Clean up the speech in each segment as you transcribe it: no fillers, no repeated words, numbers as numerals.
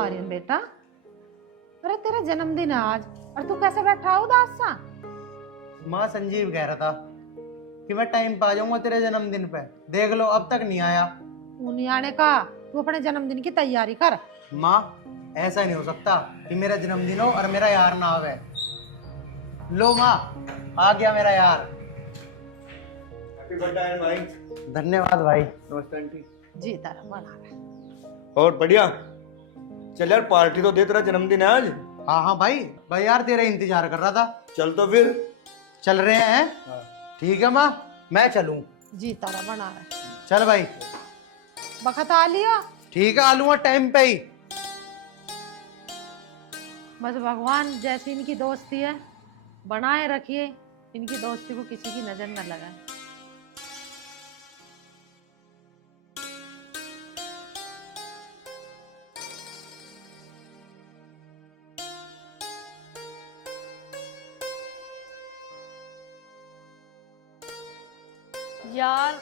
आर्यन बेटा, अरे तेरा जन्मदिन है आज और तू कैसे बैठा है उदास सा? माँ संजीव कह रहा था कि मैं टाइम पे आ जाऊंगा तेरे जन्मदिन पे। देख लो अब तक नहीं आया। तू नहीं आने का, तू अपने जन्मदिन की तैयारी कर। माँ ऐसा नहीं हो सकता कि मेरा जन्मदिन हो और मेरा यार ना आवे। लो माँ, आ गया मेरा यार। हैप्पी बर्थडे भाई। धन्यवाद भाई। नमस्ते आंटी। जी तारा बना रहा। और बढ़िया। चल यार पार्टी तो दे, तेरा जन्मदिन है आज। हाँ हाँ भाई, भाई यार तेरा इंतजार कर रहा था। चल तो फिर चल रहे हैं। हाँ। ठीक है माँ, मैं चलूँ। जी तारा बना रहा। चल भाई। बखत आ लियो। ठीक है, आ लूंगा टाइम पे ही। बस भगवान जैसी इनकी दोस्ती है बनाए रखिए, इनकी दोस्ती को किसी की नजर न लगाए। यार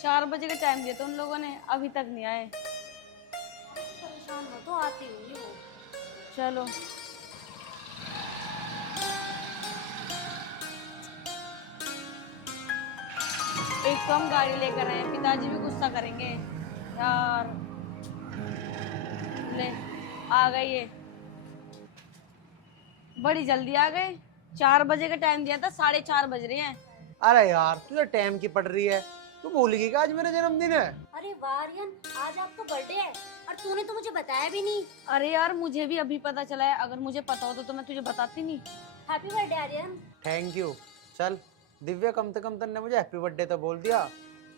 4 बजे का टाइम दिया था उन लोगों ने, अभी तक नहीं आए। परेशान हो तो आती होंगी वो। चलो एक तो हम गाड़ी लेकर आए हैं, पिताजी भी गुस्सा करेंगे यार। ले आ गए ये, बड़ी जल्दी आ गए। 4 बजे का टाइम दिया था, 4:30 बज रहे हैं। अरे यार तू तो टाइम की पड़ रही है, तू भूल गई कि आज मेरा जन्मदिन है। अरे वाह आर्यन, आज आपका बर्थडे है और तूने तो मुझे बताया भी नहीं। अरे यार मुझे भी अभी पता चला है, अगर मुझे पता होता तो मैं तुझे बताती नहीं। Happy birthday Aryan. Thank you. चल दिव्या, कम से कम तन्ने मुझे हैप्पी बर्थडे तो बोल दिया।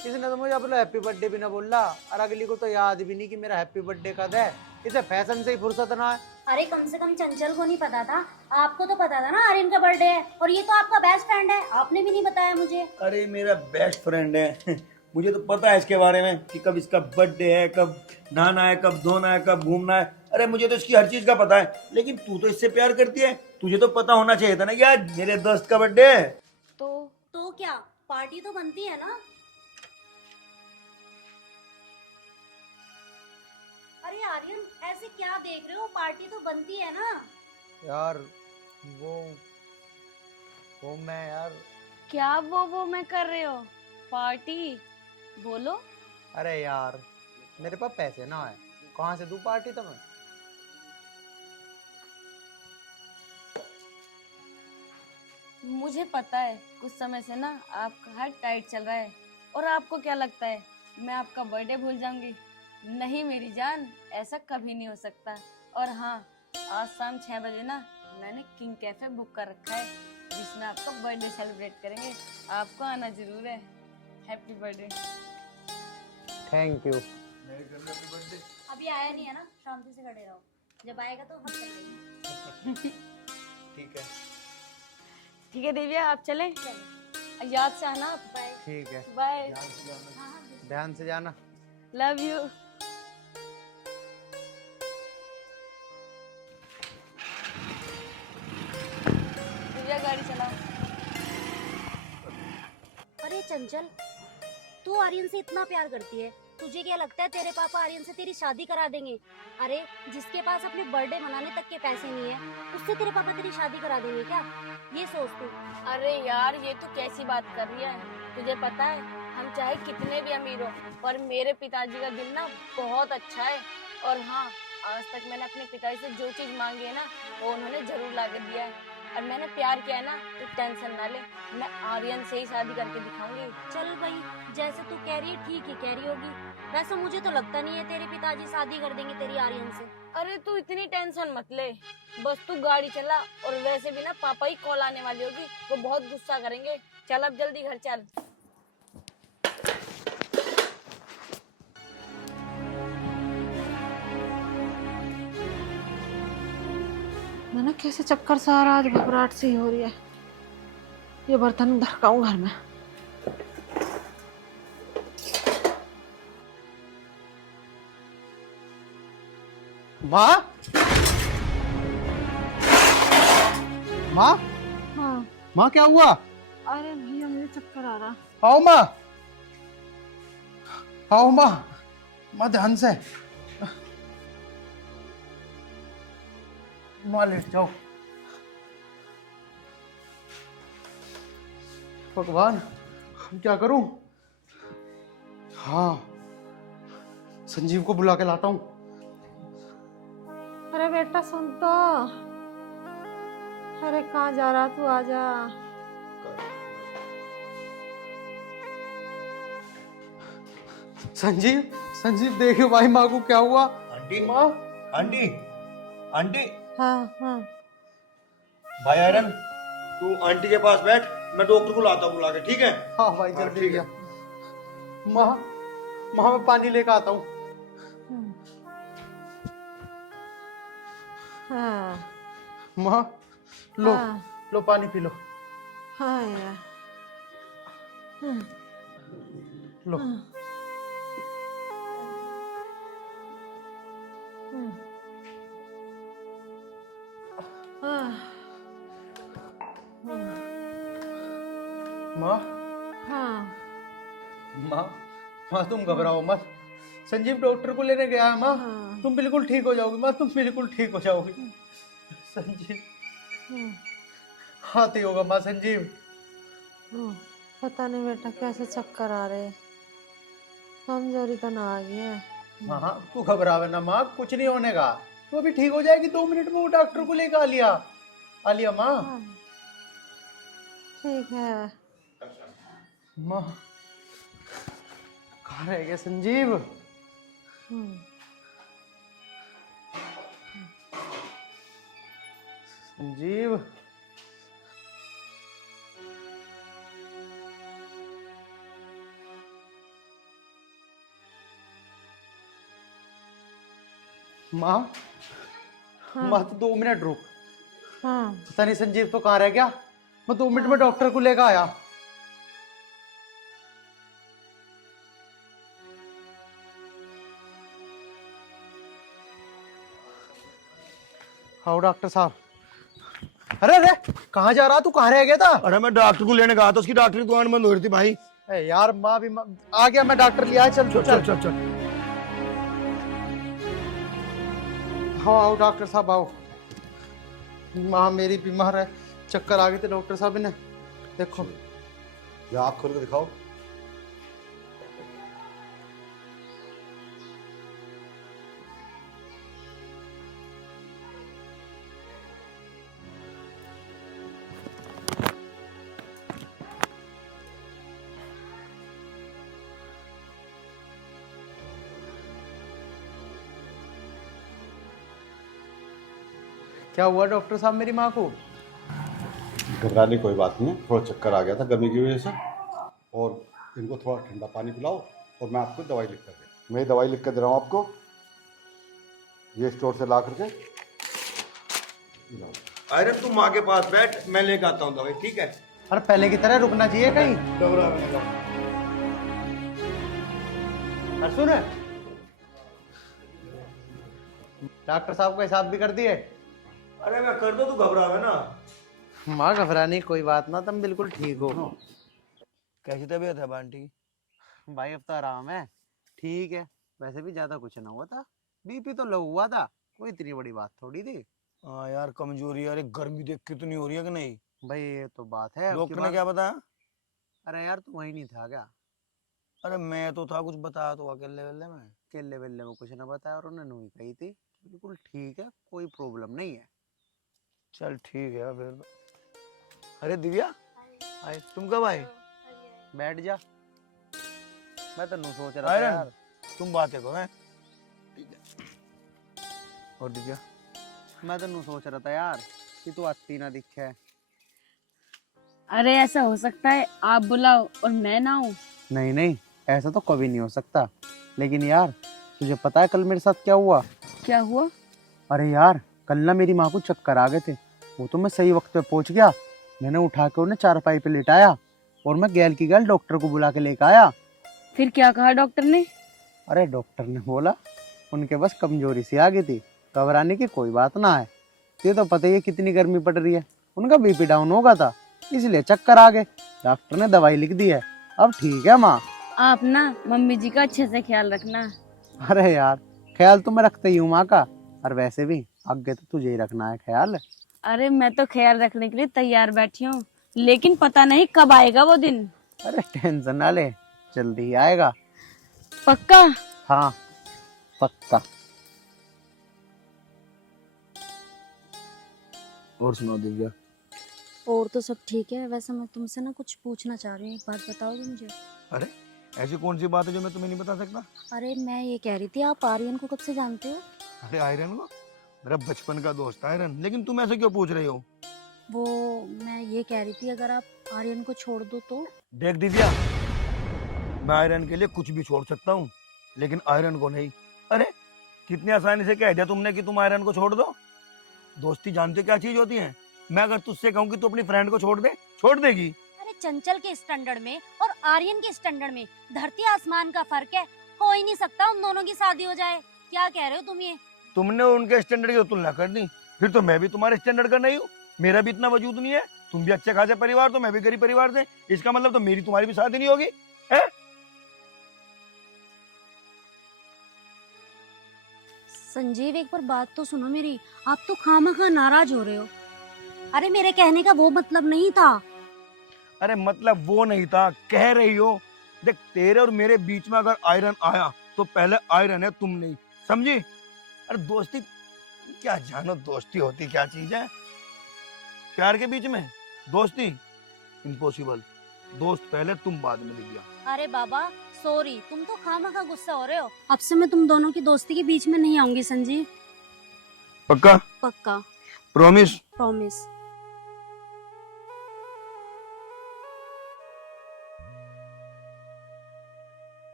इसने तो मुझे अपना हैप्पी बर्थडे भी ना बोला और अगली को तो याद भी नहीं कि मेरा हैप्पी बर्थडे कब है। इसे फैशन से ही फुर्सत ना है। अरे कम से कम चंचल को नहीं पता था, आपको तो पता था ना आर्यन का बर्थडे है, और ये तो आपका बेस्ट फ्रेंड है, आपने भी नहीं बताया मुझे। अरे मेरा बेस्ट फ्रेंड है मुझे तो पता है इसके बारे में कि कब इसका बर्थडे है, कब नहाना है, कब धोना है, कब घूमना है। अरे मुझे तो इसकी हर चीज का पता है, लेकिन तू तो इससे प्यार करती है, तुझे तो पता होना चाहिए था ना कि आज मेरे दोस्त का बर्थडे है। तो क्या पार्टी तो बनती है ना। अरे आर्यन ऐसे क्या देख रहे हो, पार्टी तो बनती है ना। यार वो मैं यार। क्या वो मैं कर रहे हो? पार्टी बोलो। अरे यार मेरे पास पैसे ना है, कहाँ से दूं पार्टी तुम्हें। मुझे पता है कुछ समय से ना आपका हार्ट टाइट चल रहा है, और आपको क्या लगता है मैं आपका बर्थडे भूल जाऊंगी? नहीं मेरी जान, ऐसा कभी नहीं हो सकता। और हाँ, आज शाम 6 बजे ना मैंने किंग कैफे बुक कर रखा है, जिसमें आपका बर्थडे सेलिब्रेट करेंगे। आपको आना जरूर है। Happy birthday. Thank you. अभी आया नहीं है ना, शांति से खड़े रहो, जब आएगा तो हम चल लेंगे। ठीक है। ठीक है दिव्या, आप चले। याद से आना। बाय। ठीक है, बाय। ध्यान से जाना। Love you. दिव्या गाड़ी चलाओ। अरे चंचल, तू आर्यन से इतना प्यार करती है, तुझे क्या लगता है तेरे पापा आर्यन से तेरी शादी करा देंगे? अरे जिसके पास अपने बर्थडे मनाने तक के पैसे नहीं है, उससे तेरे पापा तेरी शादी करा देंगे क्या? ये सोच तू। अरे यार ये तो कैसी बात कर रही है? तुझे पता है हम चाहे कितने भी अमीर हो, पर मेरे पिताजी का दिल ना बहुत अच्छा है। और हाँ, आज तक मैंने अपने पिताजी से जो चीज मांगी है ना, वो उन्होंने जरूर ला के दिया है। और मैंने प्यार किया है ना, तो टेंशन ना ले, मैं आर्यन से ही शादी करके दिखाऊंगी। चल भाई, जैसे तू कह रही है ठीक ही कह रही होगी। वैसे मुझे तो लगता नहीं है तेरे पिताजी शादी कर देंगे तेरी आर्यन से। अरे तू इतनी टेंशन मत ले, बस तू गाड़ी चला। और वैसे भी ना पापा ही कॉल आने वाली होगी, वो बहुत गुस्सा करेंगे। चल अब जल्दी घर चल। मैंने कैसे चक्कर सा आ रहा, आज घबराहट सी हो रही है। ये बर्तन धरकाऊं घर में। माँ, माँ, हाँ। माँ क्या हुआ? अरे भैया मुझे चक्कर आ रहा। आओ माँ, आओ माँ। माँ ध्यान से। माँ लेट जाओ। भगवान क्या करूं? हाँ, संजीव को बुला के लाता हूँ। अरे बेटा सुन तो। अरे कहाँ जा रहा तू, आजा। संजीव, संजीव देखो भाई माँ को क्या हुआ। आंटी, माँ। Aunty, aunty. हाँ हाँ भाई आयरन, तू आंटी के पास बैठ, मैं डॉक्टर को लाता हूँ बुला के, ठीक है? हाँ भाई हाँ, जल्दी ठीक भैया। माँ, माँ मैं पानी लेकर आता हूँ। हाँ माँ लो, हाँ लो पानी पी लो। हाँ यार। लो। माँ, हाँ माँ, माँ तुम घबराओ मत। संजीव डॉक्टर को लेने गया है माँ। हाँ। तुम बिल्कुल ठीक हो जाओगी माँ, तुम बिल्कुल ठीक हो जाओगी। संजीव हाथ ही होगा माँ। संजीव पता नहीं बेटा कैसे चक्कर आ रहे, कमजोरी तो ना आ गई है। हाँ तू घबरावे ना माँ, कुछ नहीं होने का। तू अभी ठीक हो जाएगी, 2 मिनट में वो डॉक्टर को लेकर आ लिया माँ। हाँ, ठीक है। माँ कहाँ रह गया संजीव? संजीव माँ, माँ तो 2 मिनट रुक। हाँ पता नहीं संजीव तो कहाँ रह गया। मैं 2 मिनट में डॉक्टर को लेकर आया। आओ डॉक्टर साहब। अरे अरे कहाँ जा रहा तू, कहाँ रह गया था? अरे मैं डॉक्टर को लेने गया था, उसकी डॉक्टरी दुकान बंद हो रही थी भाई। यार माँ भी आ गया, मैं डॉक्टर लिया है। चल चल चल चल चल। हाँ आओ डॉक्टर साहब आओ। माँ मेरी बीमार है, चक्कर आ गए थे डॉक्टर साहब ने। देखो ये आँख खोल के दिखाओ। क्या हुआ डॉक्टर साहब मेरी माँ को? घबराने की कोई बात नहीं है, थोड़ा चक्कर आ गया था गर्मी की वजह से। और इनको थोड़ा ठंडा पानी पिलाओ और मैं आपको दवाई लिख कर दे। मैं दवाई लिख कर दे रहा हूँ आपको, ये स्टोर से ला करके। आयरन तू माँ के पास बैठ, मैं लेके आता हूँ दवाई, ठीक है? अरे पहले की तरह रुकना चाहिए कहीं। घबराने का। और सुन, डॉक्टर साहब का हिसाब भी कर दिए। अरे मैं कर दो, तू घबरावे ना। माँ घबराने की कोई बात ना, तुम बिल्कुल ठीक हो। कैसी तबीयत है आंटी की? भाई अब तो आराम है, ठीक है। वैसे भी ज्यादा कुछ ना हुआ था, बीपी तो लो हुआ था, कोई इतनी बड़ी बात थोड़ी थी। हाँ यार कमजोरी, अरे गर्मी देख कितनी हो रही है कि नहीं? भाई ये तो बात है। डॉक्टर ने क्या बताया? अरे यार तू वही नहीं था क्या? अरे मैं तो था, कुछ बताया तो अकेले वेले में। केले वेले में कुछ ना बताया और उन्होंने वही कही थी बिल्कुल ठीक है, कोई प्रॉब्लम नहीं है। चल ठीक है फिर। अरे दिव्या आए, तुम कब आए? बैठ जा, मैं तो नहीं सोच रहा था आयरन यार। तुम बातें करो हैं। और दिव्या मैं तो नहीं सोच रहा था यार कि तू आती ना दिखे। अरे ऐसा हो सकता है आप बुलाओ और मैं ना आऊं? नहीं नहीं, ऐसा तो कभी नहीं हो सकता। लेकिन यार तुझे पता है कल मेरे साथ क्या हुआ? क्या हुआ? अरे यार कल ना मेरी माँ को चक्कर आ गए थे, वो तो मैं सही वक्त पे पहुंच गया। मैंने उठा के उन्हें चारपाई पे लेटाया और मैं गैल की गैल डॉक्टर को बुला के लेकर आया। फिर क्या कहा डॉक्टर ने? अरे डॉक्टर ने बोला उनके बस कमजोरी सी आ गई थी, घबराने की कोई बात ना है। ये तो पता ही है कितनी गर्मी पड़ रही है, उनका बीपी डाउन होगा था इसलिए चक्कर आ गए। डॉक्टर ने दवाई लिख दी है, अब ठीक है माँ। आप ना मम्मी जी का अच्छे से ख्याल रखना। अरे यार, ख्याल तो मैं रखता ही हूँ माँ का, और वैसे भी आगे तो तुझे ही रखना है ख्याल। अरे मैं तो ख्याल रखने के लिए तैयार बैठी हूँ, लेकिन पता नहीं कब आएगा वो दिन। अरे टेंशन ना ले, जल्दी ही आएगा। पक्का? हाँ पक्का। और सुनाओ दिव्या। और तो सब ठीक है। वैसे मैं तुमसे ना कुछ पूछना चाह रही हूँ, एक बात बताओगे मुझे? अरे ऐसी कौन सी बात है जो मैं तुम्हें नहीं बता सकता? अरे मैं ये कह रही थी, आप आर्यन को कब से जानते हो? अरे आयरन को? मेरा बचपन का दोस्त आयरन। लेकिन तुम ऐसे क्यों पूछ रही हो? वो मैं ये कह रही थी, अगर आप आर्यन को छोड़ दो तो? देख दिव्या, मैं आयरन के लिए कुछ भी छोड़ सकता हूँ, लेकिन आयरन को नहीं। अरे कितनी आसानी से कह दिया तुमने कि तुम आयरन को छोड़ दो। दोस्ती जानते क्या चीज होती है? मैं अगर तुझसे कहूँ कि तू अपनी फ्रेंड को छोड़ दे, छोड़ देगी? अरे चंचल के स्टैंडर्ड में और आर्यन के स्टैंडर्ड में धरती आसमान का फर्क है। हो ही नहीं सकता उन दोनों की शादी हो जाए। क्या कह रहे हो तुम ये? तुमने उनके स्टैंडर्ड की तुलना कर दी, फिर तो मैं भी तुम्हारे स्टैंडर्ड का नहीं हूँ। मेरा भी इतना वजूद नहीं है। तुम भी अच्छे खासे परिवार, तो मैं भी गरीब परिवार से। इसका मतलब तो मेरी तुम्हारी भी शादी नहीं होगी है? संजीव एक बार बात तो सुनो मेरी। आप तो खामखा नाराज हो रहे हो। अरे मेरे कहने का वो मतलब नहीं था। अरे मतलब वो नहीं था, कह रही हो। देख, तेरे और मेरे बीच में अगर आयरन आया तो पहले आयरन है, तुम नहीं, समझी? अरे दोस्ती क्या जानो, दोस्ती होती क्या चीज है? प्यार के बीच में दोस्ती इम्पॉसिबल। दोस्त पहले, तुम बाद में दिव्या। अरे बाबा सॉरी, तुम तो खामखा गुस्सा हो रहे हो। अब से मैं तुम दोनों की दोस्ती के बीच में नहीं आऊंगी संजीव। पक्का? पक्का। प्रॉमिस? प्रॉमिस।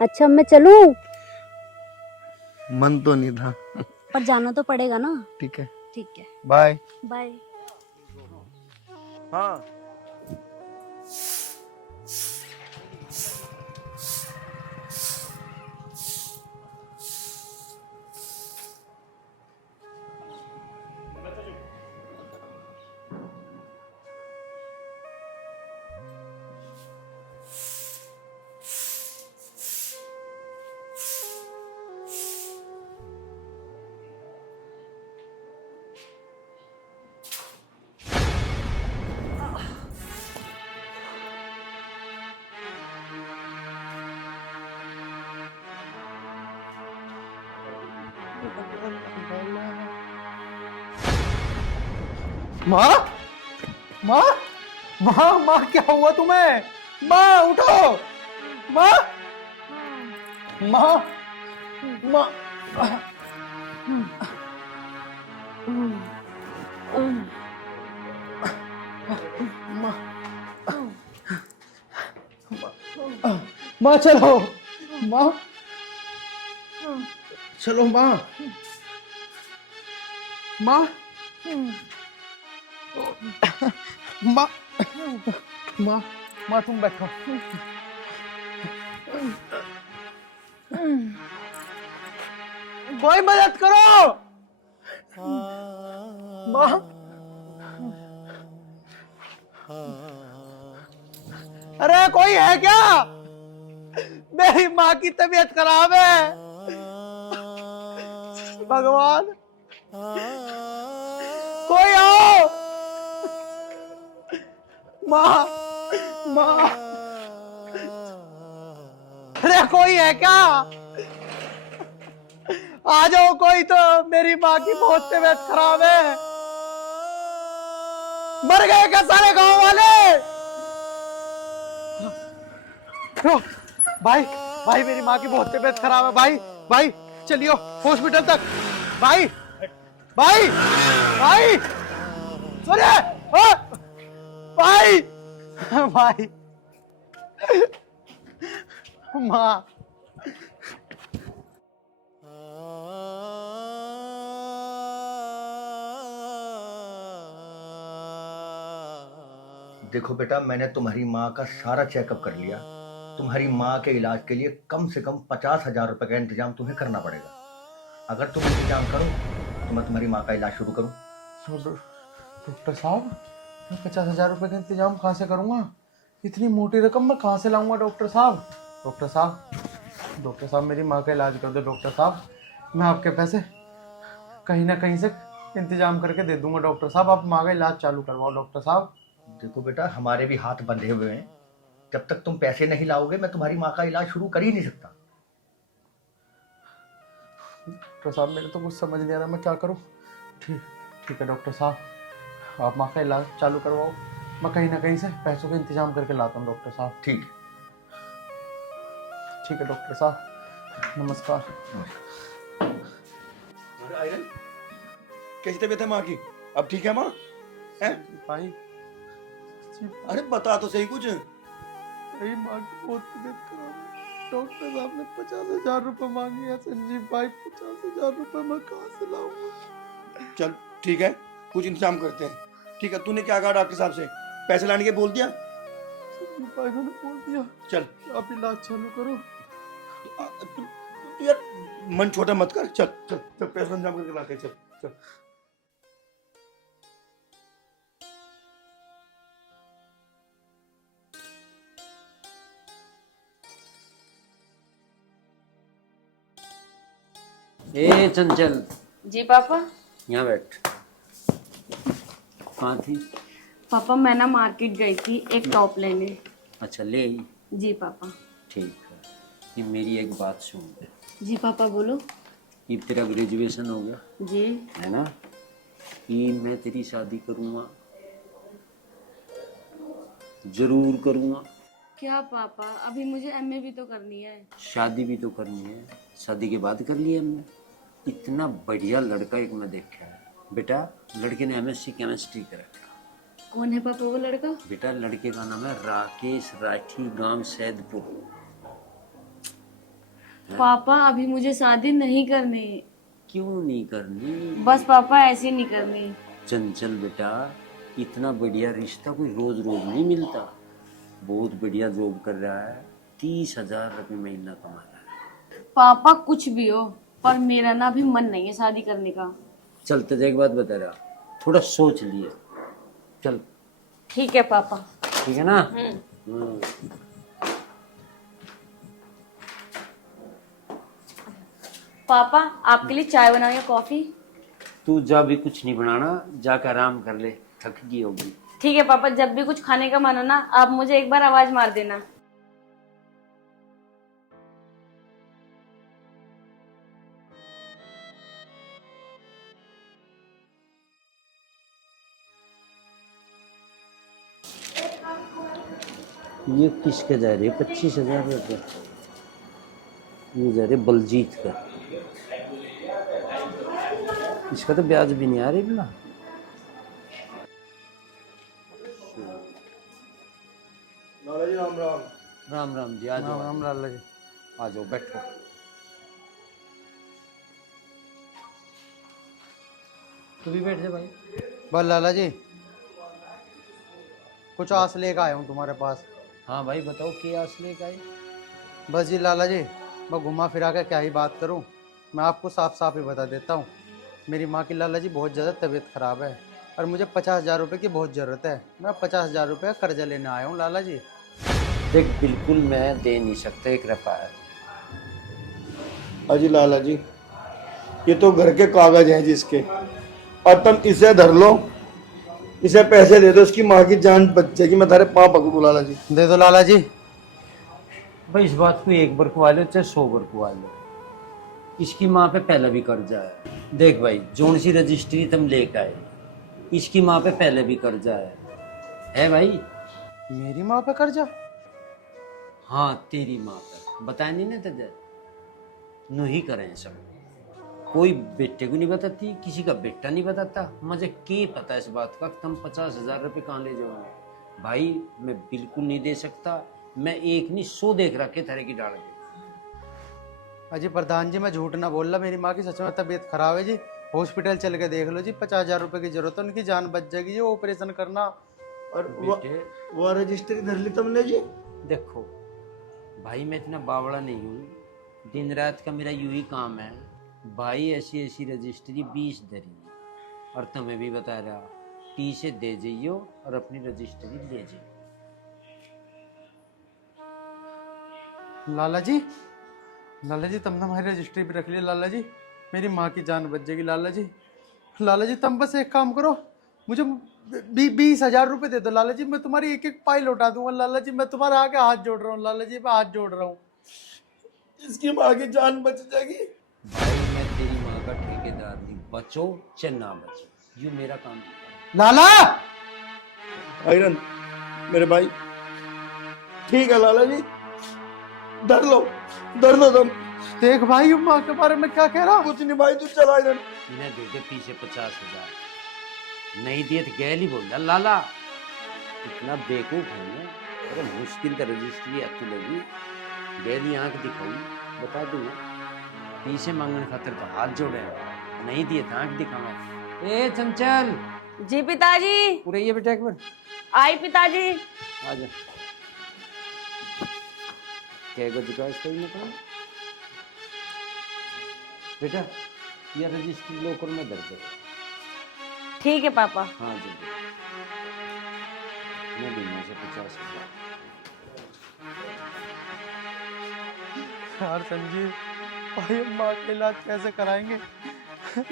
अच्छा मैं चलूं? मन तो नहीं था। पर जाना तो पड़ेगा ना। ठीक है, ठीक है, बाय। बाय। हाँ। माँ माँ माँ माँ, क्या हुआ तुम्हें? माँ उठो। माँ माँ माँ माँ चलो। माँ चलो। माँ माँ माँ माँ माँ तुम बैठो। कोई मदद करो। माँ अरे कोई है क्या? मेरी माँ की तबीयत खराब है। भगवान कोई आओ। माँ माँ अरे कोई है क्या? आ जाओ कोई, तो मेरी माँ की बहुत तबीयत खराब है। मर गए क्या सारे गांव वाले? भाई भाई मेरी माँ की बहुत तबीयत खराब है। भाई भाई चलियो हॉस्पिटल तक। भाई भाई भाई सुनिए। भाई भाई माँ देखो बेटा, मैंने तुम्हारी माँ का सारा चेकअप कर लिया। तुम्हारी माँ के इलाज के लिए कम से कम 50,000 रुपए का इंतजाम तुम्हें करना पड़ेगा। अगर तुम इंतजाम करो तो मैं तुम्हारी माँ का इलाज शुरू करूँ। डॉक्टर साहब, मैं 50,000 रुपए का इंतजाम कहाँ से करूंगा? इतनी मोटी रकम मैं कहाँ से लाऊंगा डॉक्टर साहब? डॉक्टर साहब मेरी माँ का इलाज कर दो डॉक्टर साहब। मैं आपके पैसे कहीं ना कहीं से इंतजाम करके दे दूंगा डॉक्टर साहब। आप माँ का इलाज चालू करवाओ डॉक्टर साहब। देखो बेटा, हमारे भी हाथ बंधे हुए हैं। जब तक तुम पैसे नहीं लाओगे मैं तुम्हारी माँ का इलाज शुरू कर ही नहीं सकता। डॉक्टर साहब मेरे तो कुछ समझ नहीं आ रहा मैं क्या करूँ। ठीक ठीक है डॉक्टर साहब, आप माँ का इलाज चालू करवाओ। मैं कहीं ना कहीं से पैसों का इंतजाम करके लाता हूँ डॉक्टर साहब। ठीक ठीक है डॉक्टर साहब, नमस्कार। अरे आयरन, कैसी तबीयत है माँ की? अब ठीक है माँ? हैं? भाई अरे बता तो सही कुछ। मेरी माँ की बहुत तबीयत खराब है। डॉक्टर साहब ने 50,000 रुपये मांगे हैं संजीव भाई। 50,000 रुपये मैं कहाँ से लाऊंगा? चल ठीक है, कुछ इंतजाम करते हैं। ठीक है, तूने क्या कहा डॉक्टर साहब से? पैसे लाने के बोल दिया? संजीव भाई मैंने बोल दिया चल आप इलाज चालू करो। तू यार मन छोटा मत कर। चल चल चल, पैसे इंतजाम करके लाते हैं। चल चल। ए चंचल, जी पापा। यहाँ बैठ। कहाँ थी? पापा मैं ना मार्केट गई थी एक टॉप लेने। अच्छा ले आई। जी पापा। ठीक है, ये मेरी एक बात सुन। जी पापा बोलो। ये तेरा ग्रेजुएशन हो गया जी। है ना? ये मैं तेरी शादी करूँगा, जरूर करूँगा। क्या पापा, अभी मुझे एमए भी तो करनी है। शादी भी तो करनी है, शादी के बाद कर लिया हमने। इतना बढ़िया लड़का एक मैं देखा है बेटा। लड़के ने MSc केमिस्ट्री कर रखा। कौन है पापा वो लड़का? बेटा लड़के का नाम है राकेश राठी, गांव सैदपुर। पापा अभी मुझे शादी नहीं करनी। क्यों नहीं करनी? बस पापा ऐसे नहीं करनी। चंचल बेटा, इतना बढ़िया रिश्ता कोई रोज रोज नहीं मिलता। बहुत बढ़िया जॉब कर रहा है, 30,000 रुपये महीना कमा रहा है। पापा कुछ भी हो, पर मेरा ना अभी मन नहीं है शादी करने का। चल तुझे एक बात बता रहा, थोड़ा सोच लिए। चल ठीक है पापा। ठीक है ना? पापा आपके लिए चाय बनाओ या कॉफी? तू जा, भी कुछ नहीं बनाना, जाकर आराम कर ले, थक गई होगी। ठीक है पापा, जब भी कुछ खाने का मन हो ना आप मुझे एक बार आवाज मार देना। ये किसके जा रहे? 25,000 रुपये। ये जा रहे बलजीत का। इसका तो ब्याज भी नहीं आ रही ना। लाला जी राम राम। राम राम जी, आ जाओ। राम लाला जी। आ जाओ, बैठो। तू भी बैठ जा भाई। बस लाला जी कुछ आस लेकर आया हूँ तुम्हारे पास। हाँ भाई बताओ, क्या असली का है? बस जी लाला जी, मैं घुमा फिरा कर क्या ही बात करूँ। मैं आपको साफ साफ ही बता देता हूँ। मेरी माँ की लाला जी बहुत ज़्यादा तबीयत ख़राब है और मुझे 50,000 रुपये की बहुत ज़रूरत है। मैं 50,000 रुपये का कर्जा लेने आया हूँ लाला जी। देख बिल्कुल मैं दे नहीं सकता 1 रुपया। अजी लाला जी, ये तो घर के कागज हैं जिसके, और तुम इसे धर लो, इसे पैसे दे दो, इसकी माँ की जान बच जाएगी। मैं तारे पाँव पकड़ू लाला जी। दे दो लाला जी। भाई इस बात को 1 बार खुआ लो चाहे 100 बार खुआ लो, इसकी माँ पे पहले भी कर्जा है। देख भाई, जोन सी रजिस्ट्री तुम लेकर आए, इसकी माँ पे पहले भी कर्जा है भाई। मेरी माँ पे कर्जा? हाँ तेरी माँ पे। बताया नहीं ना तुझे? नु ही करें सब। कोई बेटे को नहीं बताती, किसी का बेटा नहीं बताता। मुझे क्या पता इस बात का तुम 50,000 रुपये कहाँ ले जाओगे? भाई मैं बिल्कुल नहीं दे सकता। मैं एक नहीं 100 देख रखे थारे की डाल के। अजी प्रधान जी, मैं झूठ ना बोल रहा। मेरी माँ की सच में तबीयत खराब है जी। हॉस्पिटल चल के देख लो जी, 50,000 रुपये की जरूरत है, उनकी जान बच जाएगी जी। ऑपरेशन करना। और बेटे वो रजिस्ट्री धर ली तुमने जी? देखो भाई, मैं इतना बावड़ा नहीं हूँ। दिन रात का मेरा यूं ही काम है भाई। ऐसी ऐसी रजिस्ट्री 20 धरी और तुम्हें भी बता रहा, 30 से दे जाइयो और अपनी रजिस्ट्री ले जाइयो। लाला जी तुम ना हमारी रजिस्ट्री पे रख लिया लाला जी, मेरी माँ की जान बच जाएगी लाला जी। लाला जी तुम बस एक काम करो, मुझे 20,000 रुपए दे दो लाला जी, मैं तुम्हारी एक एक पाई लौटा दूंगा लाला जी। मैं तुम्हारा आगे हाथ जोड़ रहा हूँ लाला जी, मैं हाथ जोड़ रहा हूँ। इसकी माँ की जान बच जाएगी। भाई मैं तेरी माँ का ठेकेदार नहीं, बचो चाहे ना बचो, ये मेरा काम है। लाला आयरन मेरे भाई, ठीक है लाला जी, डर लो तुम। देख भाई माँ के बारे में क्या कह रहा हूँ। कुछ नहीं भाई, तू चल आयरन। इन्हें दे दे पीछे 50,000, नहीं दिए तो गैल ही बोल दिया लाला, इतना बेवकूफ है ना। अरे मुश्किल तो रजिस्ट्री अच्छी लगी, गैली आंख दिखाई, बता दूंगा पीछे मांगने खातिर तो हाथ जोड़े हैं, नहीं दिए तो आंख दिखावा। ए चंचल, जी पिताजी। पूरे ये बेटा एक बार आई पिताजी। आ जा। क्या दिखा इसका ही मतलब बेटा, ये रजिस्ट्री लोकर में दर्ज है। ठीक है पापा। हाँ जी, मैं दूंगा से 50,000। यार संजीव भाई माँ का इलाज कैसे कराएंगे,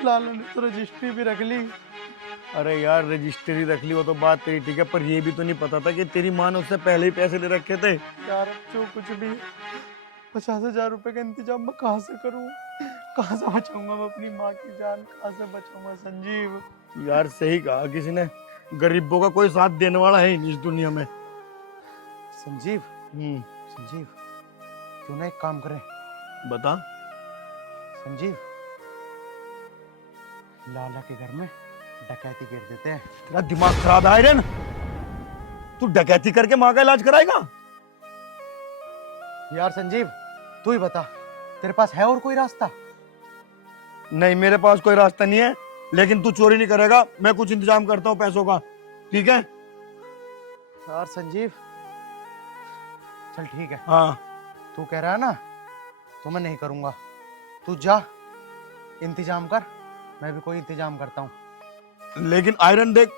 लाला ने तो रजिस्ट्री भी रख ली। अरे यार रजिस्ट्री रख ली वो तो बात तेरी ठीक है, पर ये भी तो नहीं पता था कि तेरी माँ ने उससे पहले ही पैसे ले रखे थे। यार जो कुछ भी 50,000 रुपए का इंतजाम मैं कहाँ से करूँ, कहाँ से बचाऊंगा मैं अपनी माँ की जान, कहाँ से बचाऊंगा संजीव। यार सही कहा किसी ने, गरीबों का कोई साथ देने वाला है ही नहीं इस दुनिया में। संजीव संजीव क्यों ना एक काम करें। बता। संजीव लाला के घर में डकैती कर देते हैं। तेरा दिमाग खराब है आयरन, तू डकैती करके माँ का इलाज कराएगा? यार संजीव तू ही बता, तेरे पास है और कोई रास्ता? नहीं मेरे पास कोई रास्ता नहीं है, लेकिन तू चोरी नहीं करेगा, मैं कुछ इंतजाम करता हूँ पैसों का, ठीक है? यार संजीव चल ठीक है, हाँ तू कह रहा है ना तो मैं नहीं करूंगा, तू जा इंतजाम कर, मैं भी कोई इंतजाम करता हूँ। लेकिन आयरन देख,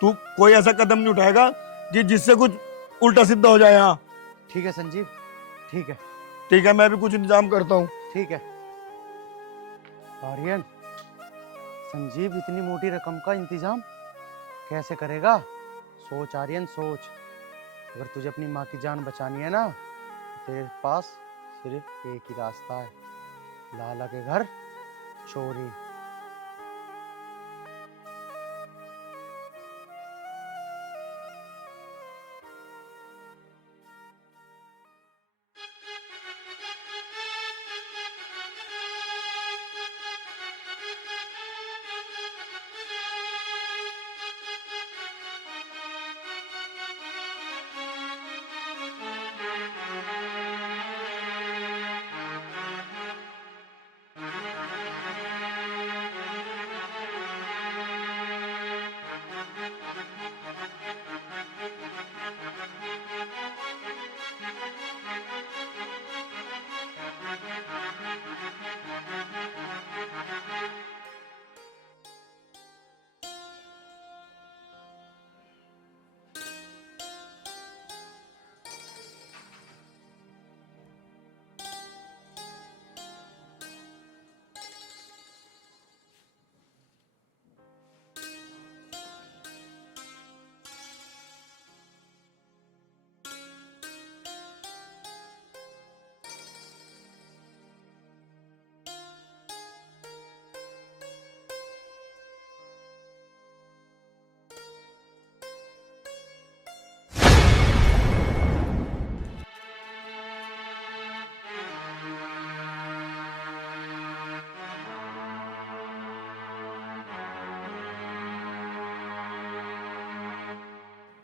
तू कोई ऐसा कदम नहीं उठाएगा कि जिससे कुछ उल्टा सीधा हो जाए। यहाँ ठीक है संजीव, ठीक है ठीक है, मैं भी कुछ इंतजाम करता हूँ। ठीक है। आर्यन संजीव इतनी मोटी रकम का इंतजाम कैसे करेगा? सोच आर्यन सोच, अगर तुझे अपनी माँ की जान बचानी है ना तो तेरे पास सिर्फ एक ही रास्ता है, लाला के घर चोरी।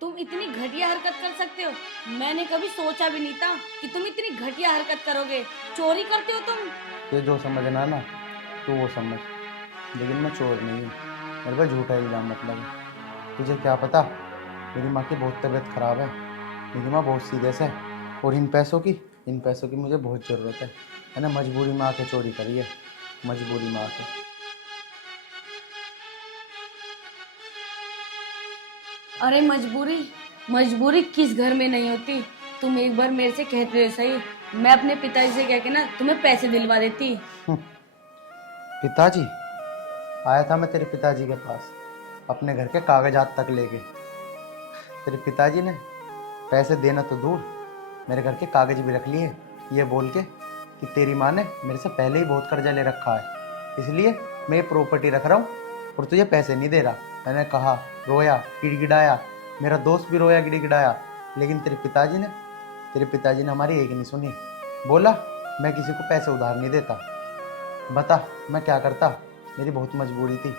तुम इतनी घटिया हरकत कर सकते हो, मैंने कभी सोचा भी नहीं था कि तुम इतनी घटिया हरकत करोगे। चोरी करते हो तुम? ये जो समझना ना तू वो समझ, लेकिन मैं चोर नहीं हूँ, मेरे पर झूठा इल्जाम मत लगा। तुझे क्या पता मेरी माँ की बहुत तबीयत खराब है, मेरी माँ बहुत सीरियस है, और इन पैसों की मुझे बहुत ज़रूरत है। मैंने मजबूरी में आके चोरी करी है, मजबूरी में आके। अरे मजबूरी किस घर में नहीं होती? तुम एक बार मेरे से कहते हो सही, मैं अपने पिताजी से कह के ना तुम्हें पैसे दिलवा देती। पिताजी? आया था मैं तेरे पिताजी के पास अपने घर के कागजात तक लेके। तेरे पिताजी ने पैसे देना तो दूर, मेरे घर के कागज भी रख लिए, ये बोल के कि तेरी माँ ने मेरे से पहले ही बहुत कर्जा ले रखा है, इसलिए मैं ये प्रॉपर्टी रख रहा हूँ और तुझे पैसे नहीं दे रहा। मैंने कहा, रोया, गिड़गिड़ाया, मेरा दोस्त भी रोया, गिड़गिड़ाया, लेकिन तेरे पिताजी ने हमारी एक नहीं सुनी। बोला मैं किसी को पैसे उधार नहीं देता। बता मैं क्या करता, मेरी बहुत मजबूरी थी।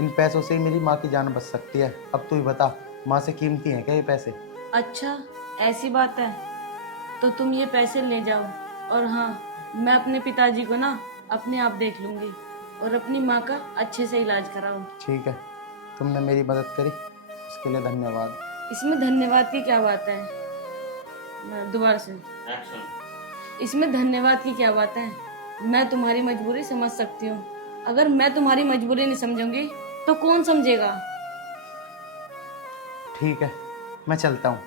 इन पैसों से ही मेरी माँ की जान बच सकती है। अब तू ही बता, माँ से कीमती हैं क्या ये पैसे? अच्छा ऐसी बात है, तो तुम ये पैसे ले जाओ, और हाँ मैं अपने पिताजी को ना अपने आप देख लूंगी और अपनी माँ का अच्छे से इलाज कराऊं। ठीक है, तुमने मेरी मदद करी, उसके लिए धन्यवाद। इसमें धन्यवाद की क्या बात है? दोबारा से। इसमें धन्यवाद की क्या बात है? मैं तुम्हारी मजबूरी समझ सकती हूँ। अगर मैं तुम्हारी मजबूरी नहीं समझूंगी तो कौन समझेगा? ठीक है, मैं चलता हूँ।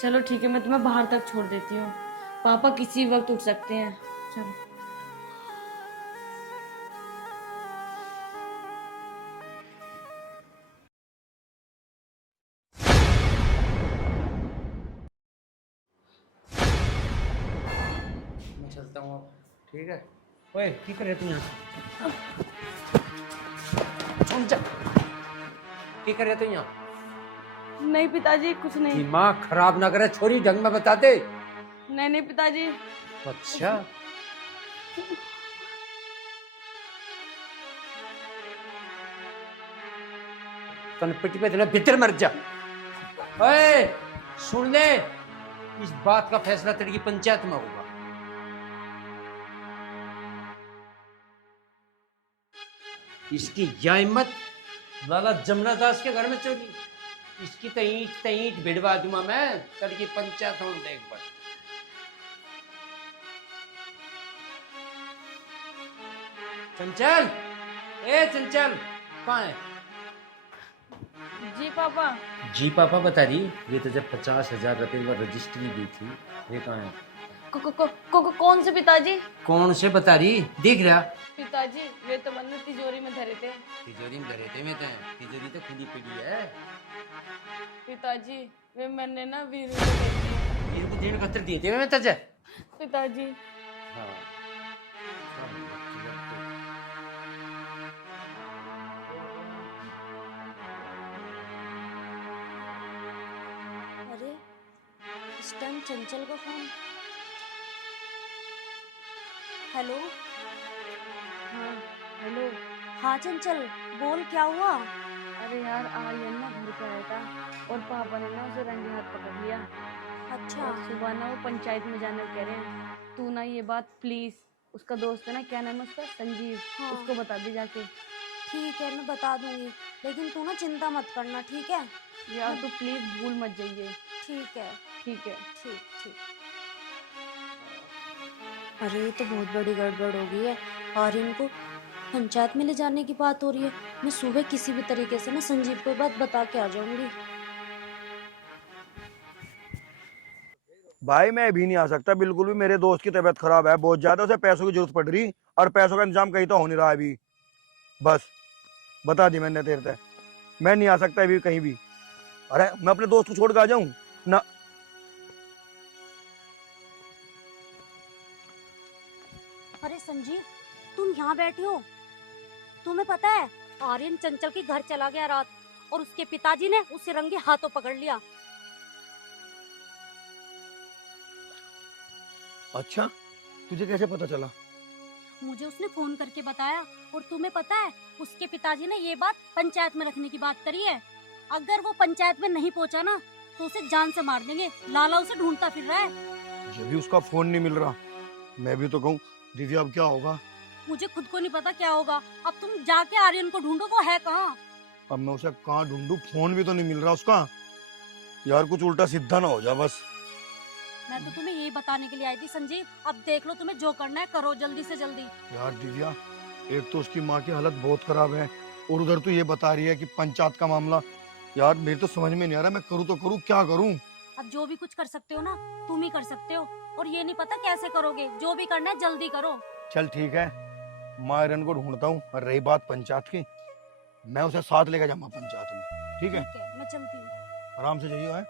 चलो ठीक है, मैं तुम्हें बाहर तक छोड़ देती हूँ। पापा किसी वक्त उठ सकते हैं। चलो। मैं चलता हूँ अब, ठीक है? ओए की करे तू यहाँ? सुन जा, की करे तू यहाँ? नहीं पिताजी, कुछ नहीं। दिमाग खराब ना करे, छोरी ढंग में बता दे। नहीं नहीं पिताजी। अच्छा तन पिटी पे देना, भीतर मर जा। ओए सुन ले, इस बात का फैसला तेरी की पंचायत में होगा। इसकी यह हिम्मत, लाला जमुना दास के घर में चोरी, इसकी तईट भिड़वा दूंगा मैं। तेरी की पंचायत हो देख पर। चंचल, ए चंचल, कहाँ है? जी पापा। जी पापा बता रही, ये तो जब 50,000 रुपए में रजिस्ट्री दी थी, ये कहाँ है? कौन से पिताजी? कौन से बता रही? देख रहा पिताजी वे तो मैंने तिजोरी में धरे थे। तिजोरी में धरे थे में तो, तिजोरी तो खुली पड़ी है। पिताजी वे मैंने ना वीरू को दे दिए। वीरू को देने खातिर दिए थे मैं तुझे। पिताजी हाँ अरे इस टाइम चंचल का फोन। हेलो। हाँ हेलो। हाँ चंचल बोल, क्या हुआ? अरे यार आर्यन ना घर पे आया था और पापा ने ना उसे रंगे हाथ पकड़ लिया। अच्छा। और सुबह ना वो पंचायत में जाने को कह रहे हैं। तू ना ये बात प्लीज, उसका दोस्त है ना, क्या नाम है उसका, संजीव, हाँ। उसको बता दे जाके। ठीक है मैं बता दूंगी, लेकिन तू ना चिंता मत करना, ठीक है? यार तू प्लीज भूल मत जाइए। ठीक है। ठीक है। ठीक ठीक। अरे ये तो बहुत बड़ी गड़बड़ हो गई है। आर्यन को पंचायत में ले जाने की बात हो रही है। मैं सुबह किसी भी तरीके से ना संजीव को ये बात बता के आ जाऊंगी। भाई मैं भी नहीं आ सकता बिल्कुल भी, मेरे दोस्त की तबीयत खराब है बहुत ज्यादा, उसे पैसों की जरूरत पड़ रही और पैसों का इंतजाम कहीं तो हो नहीं रहा है अभी। बस बता दी मैंने तेरे से, मैं नहीं आ सकता अभी कहीं भी। अरे मैं अपने दोस्त को छोड़ के आ जाऊं ना? अरे संजीव तुम यहाँ बैठे हो? तुम्हें पता है आर्यन चंचल के घर चला गया रात, और उसके पिताजी ने उसे रंगे हाथों पकड़ लिया। अच्छा तुझे कैसे पता चला? मुझे उसने फोन करके बताया, और तुम्हें पता है उसके पिताजी ने ये बात पंचायत में रखने की बात करी है। अगर वो पंचायत में नहीं पहुंचा ना तो उसे जान से मार देंगे। लाला उसे ढूंढता फिर रहा है। जब भी उसका फोन नहीं मिल रहा, मैं भी तो कहूँ दीदी अब क्या होगा? मुझे खुद को नहीं पता क्या होगा। अब तुम जाके आर्यन को ढूंढो, वो है कहाँ? अब मैं उसे कहाँ ढूंढूं? फोन भी तो नहीं मिल रहा उसका। यार कुछ उल्टा सीधा ना हो जा बस। मैं तो तुम्हें यही बताने के लिए आई थी संजीव, अब देख लो, तुम्हें जो करना है करो जल्दी से जल्दी। यार दिव्या, एक तो उसकी माँ की हालत बहुत खराब है, और उधर तो ये बता रही है कि पंचायत का मामला। यार मेरी तो समझ में नहीं आ रहा, मैं करूँ तो करूँ क्या करूँ? अब जो भी कुछ कर सकते हो ना तुम ही कर सकते हो, और ये नहीं पता कैसे करोगे। जो भी करना है जल्दी करो। चल ठीक है, मैं आयरन को ढूंढता हूँ। और रही बात पंचायत की, मैं उसे साथ लेकर जाऊंगा पंचायत में, ठीक है? ठीक है, मैं चलती हूँ। आराम से जाइए। है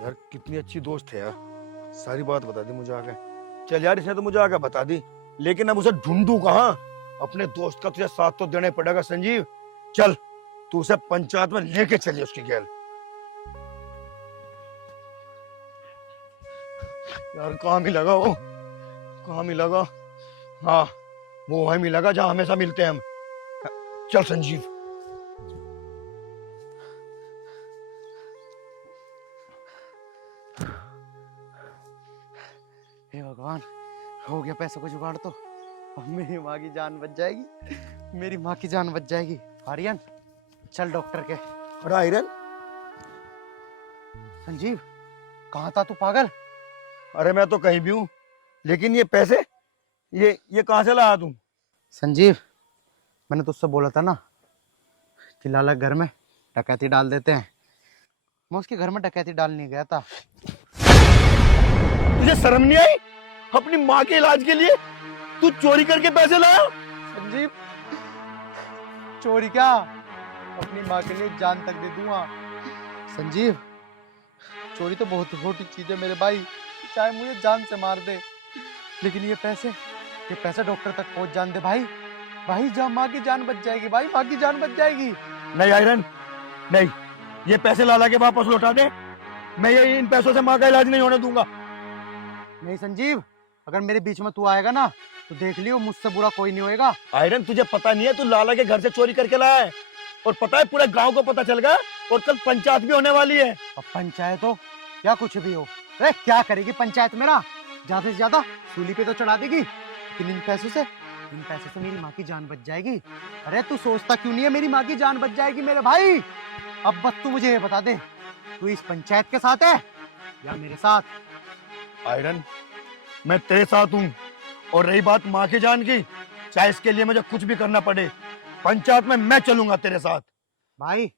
यार, कितनी अच्छी दोस्त है यार, सारी बात बता दी मुझे आके। चल यार, इसने तो मुझे आके बता दी, लेकिन अब उसे ढूंढूं कहाँ? अपने दोस्त का तुझे साथ तो देने पड़ेगा संजीव। चल तू उसे पंचायत में लेके चलिए उसकी गैल। यार कहाँ मिलेगा वो, कहाँ मिलेगा? हाँ, वो वहीं मिलेगा जहाँ हमेशा मिलते हैं हम। चल संजीव। हे भगवान, हो गया पैसों को जुगाड़ तो। अब मेरी माँ की जान बच जाएगी, मेरी माँ की जान बच जाएगी। आर्यन चल डॉक्टर के। अरे आयरन, संजीव कहाँ था तू पागल? अरे मैं तो कहीं भी हूँ, लेकिन ये पैसे, ये कहाँ से लाया तुम? संजीव, मैंने तुझसे बोला था ना कि लाला घर में डकैती डाल देते हैं। मैं उसके घर में डकैती डालने गया था। तुझे शर्म नहीं आई? अपनी माँ के इलाज के लिए तू चोरी करके पैसे लाया? संजीव, चोरी क्या, अपनी माँ के लिए जान तक दे दूंगा। संजीव, चोरी तो बहुत छोटी चीज है मेरे भाई, चाहे मुझे जान से मार दे, लेकिन ये पैसे डॉक्टर तक पहुंच जान दे भाई। भाई जहाँ माँ की जान बच जाएगी, भाई माँ की जान बच जाएगी। नहीं आयरन, नहीं, ये पैसे लाला के वापस लौटा दे। मैं ये इन पैसों से माँ का इलाज नहीं होने दूंगा। नहीं संजीव, अगर मेरे बीच में तू आएगा ना तो देख लियो, मुझसे बुरा कोई नहीं होएगा। आयरन, तुझे पता नहीं है तू लाला के घर से चोरी करके लाया है, और पता है पूरे गांव को पता चल गया, और कल पंचायत भी होने वाली है। अब पंचायत हो या कुछ भी हो, अरे क्या करेगी पंचायत मेरा? ज्यादा से ज्यादा सूली पे तो चढ़ा देगी, लेकिन इन पैसों से मेरी माँ की जान बच जाएगी। अरे तू सोचता क्यों नहीं है, मेरी माँ की जान बच जाएगी मेरे भाई। अब बस तू मुझे ये बता दे, तू इस पंचायत के साथ है या मेरे साथ? आयरन, मैं तेरे साथ हूँ, और रही बात माँ की जान की, चाहे इसके लिए मुझे कुछ भी करना पड़े, पंचायत में मैं चलूंगा तेरे साथ। भाई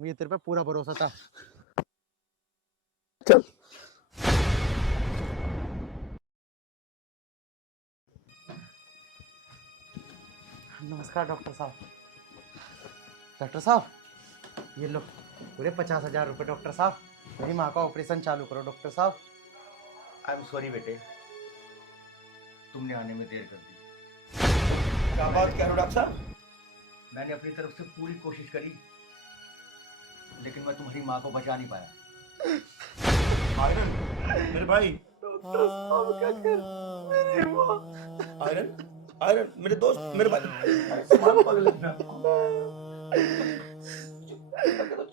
मुझे तेरे पे पूरा भरोसा था। चल। नमस्कार डॉक्टर साहब। डॉक्टर साहब, ये लो पूरे 50,000 रुपए। डॉक्टर साहब, मेरी माँ का ऑपरेशन चालू करो। डॉक्टर साहब, आई एम सॉरी बेटे, तुमने आने में देर कर दी। क्या बात कह रहे हो डॉक्टर साहब? मैंने अपनी तरफ से पूरी कोशिश करी, लेकिन मैं तुम्हारी माँ को बचा नहीं पाया। आयरन, मेरे भाई। आयरन, आयरन, मेरे दोस्त, मेरे भाई।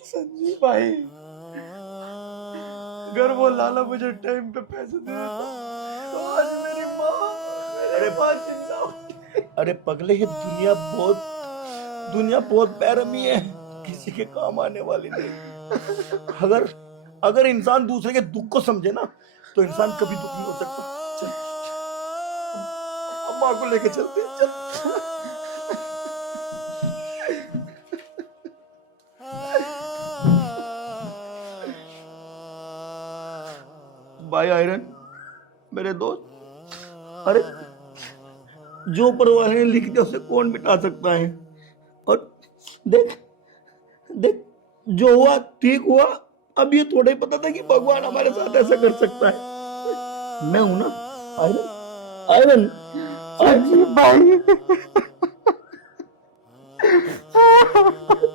संजीव भाई, अगर वो लाला मुझे टाइम पे पैसे दे देता तो आज मेरी माँ, मेरे पास जिंदा होती। अरे पगले, ये दुनिया बहुत बेरहमी है, किसी के काम आने वाली नहीं। अगर इंसान दूसरे के दुख को समझे ना, तो इंसान कभी दुख नहीं हो सकता। चल, अब माँ को लेके चलते हैं, चल। भाई आयरन, मेरे दोस्त, अरे जो ऊपर वाले ने लिख दिया उसे कौन मिटा सकता है? और देख देख, जो हुआ ठीक हुआ। अब ये थोड़ा ही पता था कि भगवान हमारे साथ ऐसा कर सकता है। मैं हूं ना आयरन, आयरन, आयरन भाई।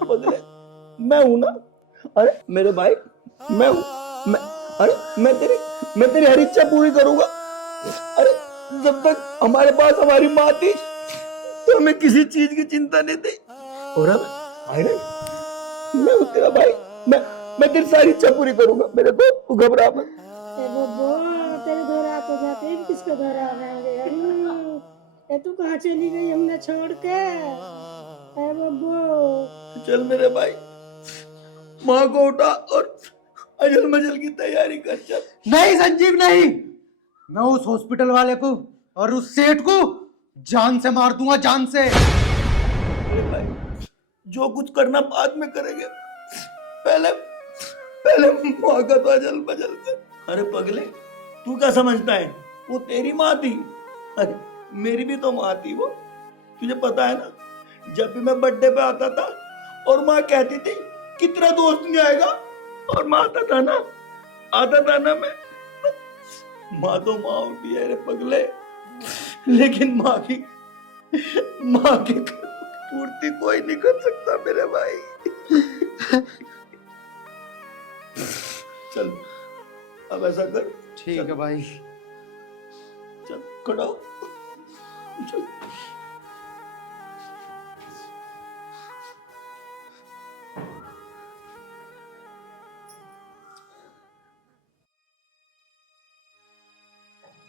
बदले, मैं हूं ना। अरे मेरे भाई, मैं हूं, मैं तेरी हर इच्छा पूरी करूंगा। अरे जब तक हमारे पास हमारी माँ थी तो हमें किसी चीज की चिंता नहीं थी, और अब आयरन, मैं हूं तेरा भाई। मैं तेरी सारी इच्छा पूरी करूंगा मेरे दोस्त, तू घबरा मत। तेरे घर आते जाते ही किसके घर आ जाएंगे? अरे तू कहाँ चली गई हमने छोड़ के? बब्बू, चल मेरे भाई, माँ को उठा और अजल मजल की तैयारी कर। चल। नहीं संजीव नहीं, मैं उस हॉस्पिटल वाले को और उस सेठ को जान से मार दूंगा, जान से। मेरे भाई, जो कुछ करना बाद में करेंगे, पहले पहले माँ का तो अजल बजल गया। अरे पगले, तू क्या समझता है वो तेरी माँ थी? अरे मेरी भी तो माँ थी वो। तुझे पता है ना, जब भी मैं बर्थडे पे आता था और माँ कहती थी कि तेरा दोस्त नहीं आएगा, और माँ आता था ना मैं, माँ तो माँ होती है रे पगले, लेकिन माँ की पूर्ति कोई नहीं कर सकता मेरे भाई। चल अब ऐसा कर, ठीक है भाई। चल खड़ा हो, चल।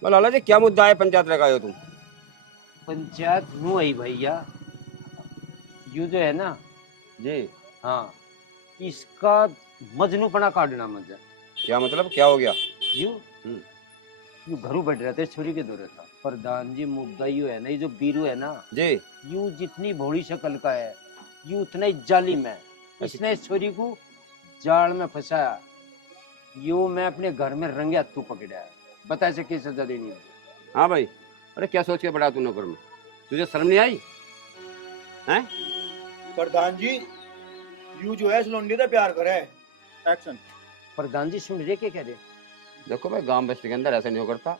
लाला जी क्या मुद्दा है, पंचायत लगाए हो तुम? पंचायत हूँ आई भैया, यू जो है ना जी। हाँ, इसका मजनूपना काटना मजा। क्या मतलब, क्या हो गया? यू घरों बैठ रहे थे, छोरी के दौरे था। प्रधान जी मुद्दा यू है ना, ये जो बीरू है ना जी, यू जितनी भोली शक्ल का है यू उतना ही जालिम है। इसने इस छोरी को जाल में फंसाया, यू मैं अपने घर में रंगे हाथों पकड़ा है। बता इसे कैसे सजा देनी है? हाँ भाई, अरे क्या सोच के पड़ा तू नौकर में? तुझे शर्म नहीं आई? हैं? प्रधान जी, यू जो है इस लौंडी से प्यार करे। एक्शन। प्रधान जी सुन रहे क्या कह रहे? देखो भाई, गांव बस्ती के अंदर ऐसा नहीं करता।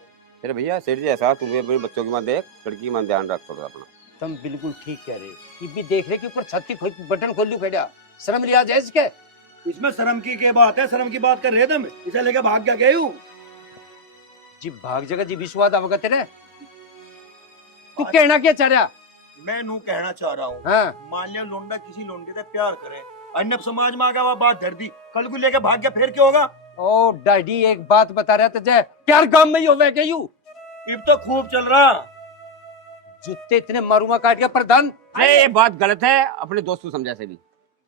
तेरे भैया सेठ जी ऐसा, तुम भी अपने बच्चों की मान देख, लड़की की मान ध्यान रख थोड़ा अपना। तुम बिल्कुल ठीक कह रहे। ये भी देख रहे कि ऊपर छत्ती बटन खोल लू खड़ा, शर्म लिया जाए इसके? इसमें शर्म की क्या बात है? शर्म की बात कर रहे तुम, इसे लेके भाग क्या गए हूँ? जी भाग जगह जी विश्वास आवगा तेरे। तू कहना क्या चाह रहा? मैं नू कहना चाह रहा हूँ, हाँ। मान लिया लोंडा किसी लोंडे से प्यार करे, अन्य समाज में आगे वो बात धर दी, कल को लेके भाग गया, फिर क्या होगा? ओ डैडी एक बात बता रहा तुझे, प्यार गांव में ही होवे क्या यू? इब तो खूब चल रहा। जूते इतने मारूंगा काट गया प्रधान। अरे ये बात गलत है, अपने दोस्त को समझा से भी।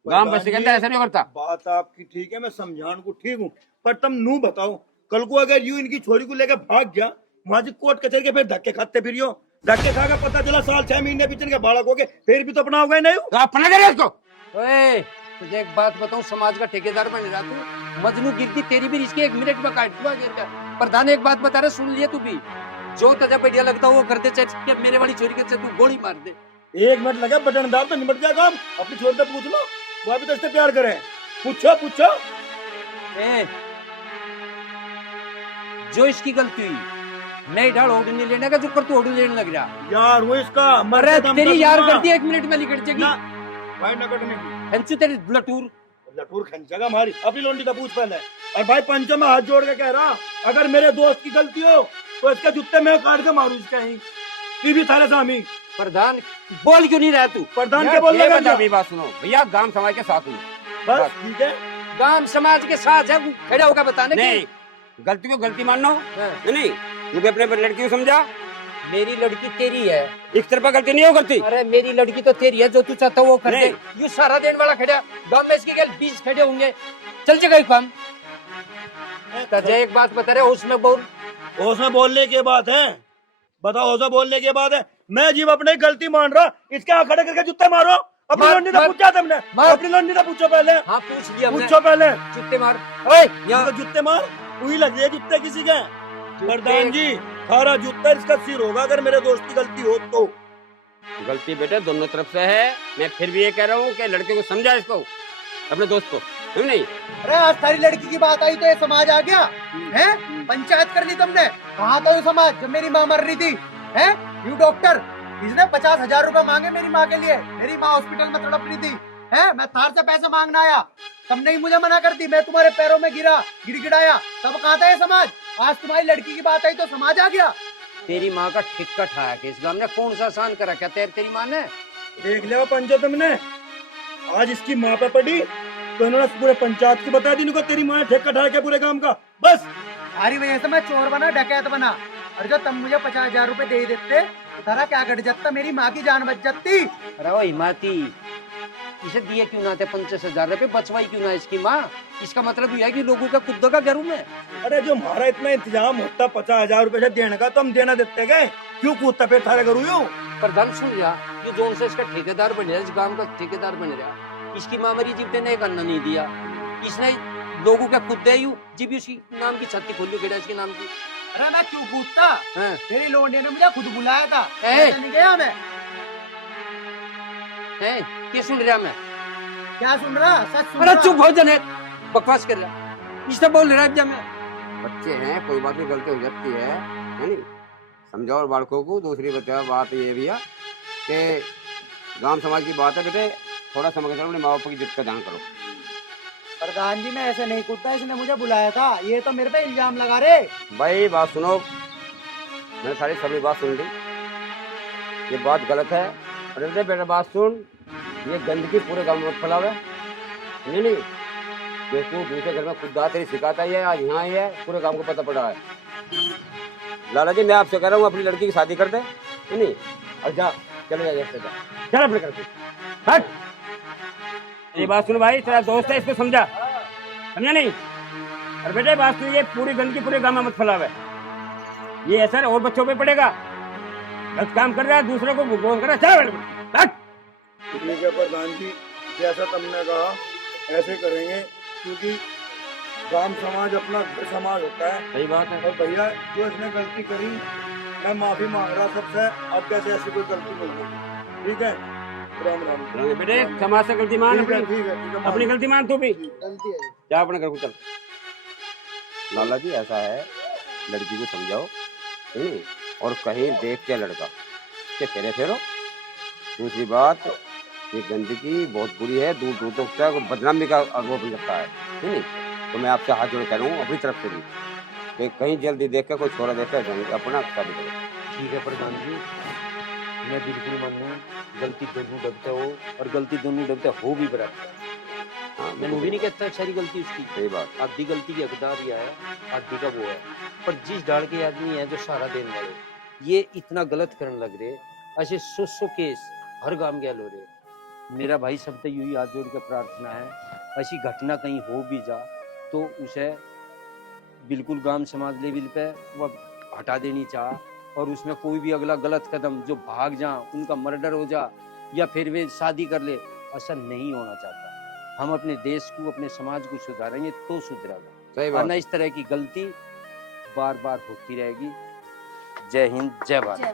गांव बस्ती के अंदर ऐसा नहीं करता। बात आपकी ठीक है, मैं समझाने को ठीक हूँ, पर तुम नू बताओ, कल को अगर यूं इनकी छोरी को लेकर भाग गया, वहां कोर्ट कचहरी के फिर धक्के खाते फिरियो, धक्के खा पता चला साल 6 महीने पीछे के बालक हो गए, फिर भी तो अपना होगा नहीं। तो अपना करे इसको। ओए तुझे एक बात बताऊं, समाज का ठेकेदार बन रहा तू। मजनू गिरती तेरी भी इसके 1 मिनट में काट दूंगा गिर। प्रधान एक बात बता रहा, सुन लिया तू भी, जो तुझे बढ़िया लगता वो करते, चाहे मेरे वाली छोरी के तू गोली मार दे। 1 मिनट लगा, बटन दाब तो निपट गया काम। अपनी छोरी से पूछ लो, वो अभी तो इससे प्यार करे। पूछो। ए, जो इसकी गलती हुई, नहीं ढाल ओढ़ नहीं लेने का, जो कर तू ओढ़ लेने लग रहा यार, वो इसका अरे तेरी यार गलती 1 मिनट में निकट जाएगी। भाई न कटने की खंचू तेरी लटूर खंचेगा हमारी, अपनी लोंडी का पूछ पहले। और भाई पंचो में हाथ जोड़ के कह रहा, अगर मेरे दोस्त की गलती हो तो इसके जूते में काट के मारू इसके ही भी थारे सामी। प्रधान बोल क्यों नहीं रहा तू? प्रधान के बोल रहा मेरी बात सुनो भैया, गांव समाज के साथ हूँ। बस ठीक है, गांव समाज के साथ है, खड़ा होगा बताने नहीं, गलती को गलती मानो। नहीं, मुझे अपने लड़की को समझा, मेरी लड़की तेरी है, इस तरह गलती नहीं हो करती। अरे मेरी लड़की तो तेरी है, जो तू चाहता वो कर दे। यू सारा देने वाला खड़ा, गांव में इसके 20 खड़े होंगे, चल जाएगा काम। तुझे एक बात बता रहे, उसमें बोल। उसमें बोलने की बात है, बताओ, उसमें बोलने की बात है। मैं जीव अपनी गलती मान रहा, इसके आँख खड़े करके जूते मारो। अपनी लोंडी से पूछा तुमने? अपनी लोंडी से पूछो पहले। हाँ पूछ लिया, पूछो पहले। जूते मार, यहाँ जूते मार, वही लग रही है जूते किसी के। प्रधान जी, सारा जूता इसका सिर होगा अगर मेरे दोस्त की गलती हो तो। गलती बेटे दोनों तरफ से है। मैं फिर भी ये कह रहा हूँ कि लड़के को समझा, इसको, अपने दोस्त को, है नहीं? अरे आज सारी लड़की की बात आई तो ये समाज आ गया है? पंचायत कर ली तुमने, कहा था ये समाज जब मेरी माँ मर रही थी? है यू डॉक्टर, इसने 50,000 रुपए मांगे मेरी माँ के लिए, मेरी माँ हॉस्पिटल में तड़प रही थी। है मैं थार से पैसे मांगना आया, तुमने ही मुझे मना कर दी, मैं तुम्हारे पैरों में गिड़गिड़ाया, तब कहा था ये समाज? आज तुम्हारी लड़की की बात आई तो समाज आ गया। तेरी माँ का ठिक्का ठाया कि इस गांव ने कौन सा आसान करा? क्या तेरी माँ ने देख लिया पंचो तुमने? आज इसकी माँ पे पड़ी तो इन्होंने पूरे पंचायत को बता दी, तेरी माँ ने ठेका ठाया क्या पूरे काम का। बस तुम्हारी वजह से मैं चोर बना, डकैत बना, और जो तुम मुझे 50,000 रुपए दे देते, तारा क्या घट जाता, मेरी माँ की जान बच जाती। अरे वो हिमाती, इसे दिए क्यों ना थे 50,000 रुपए, बचवाई क्यों ना इसकी माँ? इसका मतलब यह है कि लोगों का खुद का घरों में। अरे जो हमारा इतना इंतजाम होता 50,000 रुपए से देने का, तो हम देना देते गए, क्यों कूदता फिर थारे करूँ यूं? प्रधान सुन लिया, ये जोन से इसका ठेकेदार बन रहा है, इस गांव का ठेकेदार बन रहा है, इसकी माँ मरी जीवते ने एक अन्ना नहीं दिया, इसने लोगों का खुद दे यू जी भी उसकी नाम की छत्ती खोलियो केड़ा इसके नाम की। अरे मैं क्यों कूदता, हाँ। तेरी लोंडिया ने मुझे खुद बुलाया था, है? ऐसा नहीं गया मैं। है क्या सुन रहा मैं? क्या सुन रहा, सच सुन अरे रहा। चुप हो जाने, बकवास कर रहा, इससे बोल रहा है मैं। बच्चे हैं, कोई बात नहीं, गलती हो जाती है नहीं? समझाओ बालकों को। दूसरी बात ये भी है कि गांव समाज की बात है बेटे, थोड़ा समझ कर अपने माँ बाप की इज्जत का ध्यान करो। प्रधान जी मैं ऐसे नहीं कूदता, इसने मुझे बुलाया था, ये तो मेरे पे इल्जाम लगा रे। भाई बात सुनो, मैंने सारी सभी बात सुन ली, ये बात गलत है। अरे बेटा बात सुन, ये गंदगी पूरे गांव में मत फैलावे, नहीं जो तू दूसरे घर में खुद तेरी सिखाता ही है, आज यहाँ ही है, पूरे गांव को पता पड़ा है। लाला जी मैं आपसे कह रहा हूँ अपनी लड़की की शादी कर दे, नहीं? और जा, चले जा, चल अपने घर पे, हट। ये बात सुन भाई, तेरा दोस्त है, इसको समझा, समझा नहीं? अरे बेटे बात सुन, ये पूरी गंदगी पूरे गांव में मत फैलावे, ये असर और बच्चों पे पड़ेगा। गलत काम कर रहा है, दूसरे को बोल कर रहा है, चल हट। ठीक है प्रधान जी, जैसा तुमने कहा ऐसे करेंगे, क्योंकि गांव समाज अपना घर समाज होता है। सही बात है। और भैया जो इसने गलती करी, मैं माफी मांग रहा सबसे, अब कैसे ऐसी कोई गलती नहीं होगी, ठीक है? राम राम। बेटे समाज से गलती मान, ठीक है, अपनी ठीक है, ठीक है, अपनी गलती मान तू भी, गलती है। जा अपने घर को चल। लाला जी ऐसा है, लड़की को समझाओ, नहीं? और कहीं देख के लड़का के फेरे फेरो। दूसरी बात, ये गंदगी बहुत बुरी है, दूर दूर तक बदनामी का अनुभव बन सकता है, नहीं? तो मैं आपसे हाथ जोड़ कह रहा हूँ अपनी तरफ से भी कि कहीं जल्दी देख कर कोई छोरा देखता है अपना शादी करो। ठीक है प्रधान जी, मैं बिल्कुल मानूँ, गलती दोनों डबते हो और गलती दोनों डबते हो भी बराबर। हाँ मैं वो भी नहीं कहता सारी गलती उसकी, सही बात। आधी गलती की हकदार यह है, आधी का वो है। पर जिस डाल के आदमी है जो सहारा देने वाले, ये इतना गलत करने लग रहे, ऐसे सौ केस हर गांव गैल हो रहे। मेरा भाई सब तो यूं ही हाथ जोड़ के प्रार्थना है, ऐसी घटना कहीं हो भी जा तो उसे बिल्कुल गांव समाज लेवल पे वह हटा देनी चाह, और उसमें कोई भी अगला गलत कदम जो भाग जा, उनका मर्डर हो जा या फिर वे शादी कर ले, ऐसा नहीं होना चाहता। हम अपने देश को, अपने समाज को सुधारेंगे तो सुधरेगा, सही वरना बात। इस तरह की गलती बार बार होती रहेगी। जय हिंद, जय भारत। जय